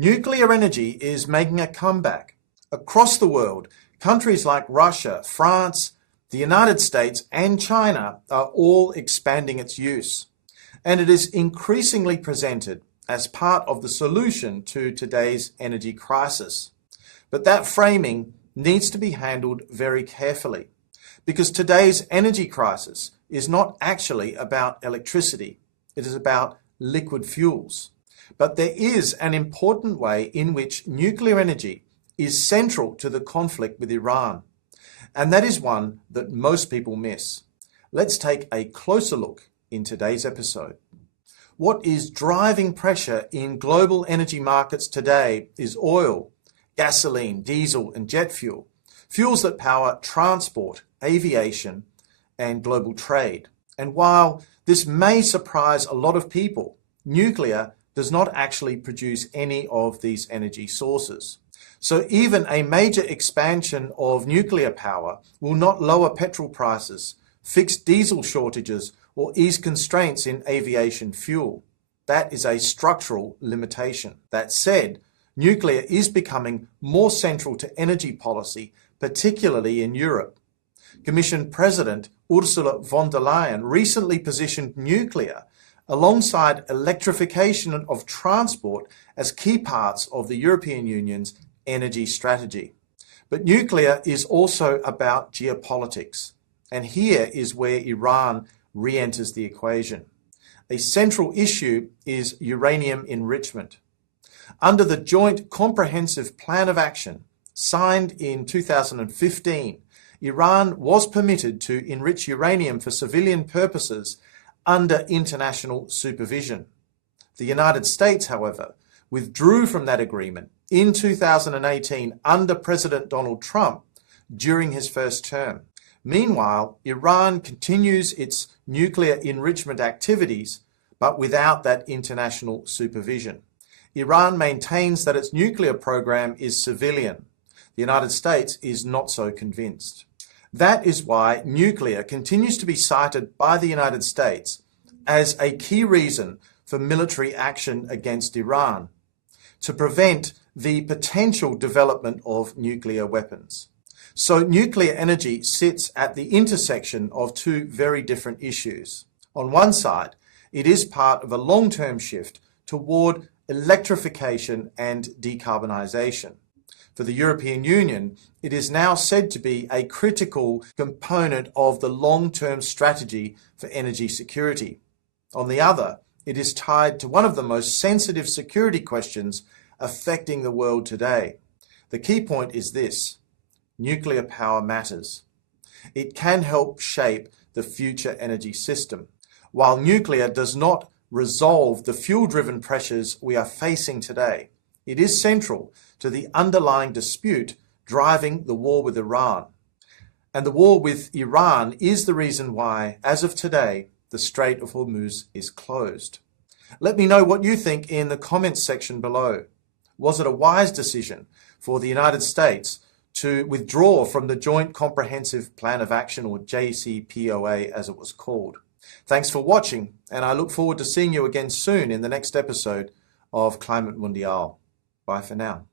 Nuclear energy is making a comeback. Across the world, countries like Russia, France, the United States, and China are all expanding its use. And it is increasingly presented as part of the solution to today's energy crisis. But that framing needs to be handled very carefully, because today's energy crisis is not actually about electricity. It is about liquid fuels. But there is an important way in which nuclear energy is central to the conflict with Iran, and that is one that most people miss. Let's take a closer look in today's episode. What is driving pressure in global energy markets today is oil, gasoline, diesel, and jet fuel, fuels that power transport, aviation, and global trade. And while this may surprise a lot of people, nuclear does not actually produce any of these energy sources. So even a major expansion of nuclear power will not lower petrol prices, fix diesel shortages, or ease constraints in aviation fuel. That is a structural limitation. That said, nuclear is becoming more central to energy policy, particularly in Europe. Commission President Ursula von der Leyen recently positioned nuclear alongside electrification of transport as key parts of the European Union's energy strategy. But nuclear is also about geopolitics, and here is where Iran re-enters the equation. A central issue is uranium enrichment. Under the Joint Comprehensive Plan of Action, signed in 2015, Iran was permitted to enrich uranium for civilian purposes under international supervision. The United States, however, withdrew from that agreement in 2018 under President Donald Trump during his first term. Meanwhile, Iran continues its nuclear enrichment activities, but without that international supervision. Iran maintains that its nuclear program is civilian. The United States is not so convinced. That is why nuclear continues to be cited by the United States as a key reason for military action against Iran, to prevent the potential development of nuclear weapons. So nuclear energy sits at the intersection of two very different issues. On one side, it is part of a long-term shift toward electrification and decarbonisation. For the European Union, it is now said to be a critical component of the long-term strategy for energy security. On the other, it is tied to one of the most sensitive security questions affecting the world today. The key point is this: nuclear power matters. It can help shape the future energy system. While nuclear does not resolve the fuel-driven pressures we are facing today, it is central to the underlying dispute driving the war with Iran. And the war with Iran is the reason why, as of today, the Strait of Hormuz is closed. Let me know what you think in the comments section below. Was it a wise decision for the United States to withdraw from the Joint Comprehensive Plan of Action, or JCPOA as it was called? Thanks for watching, and I look forward to seeing you again soon in the next episode of Climate Mundial. Bye for now.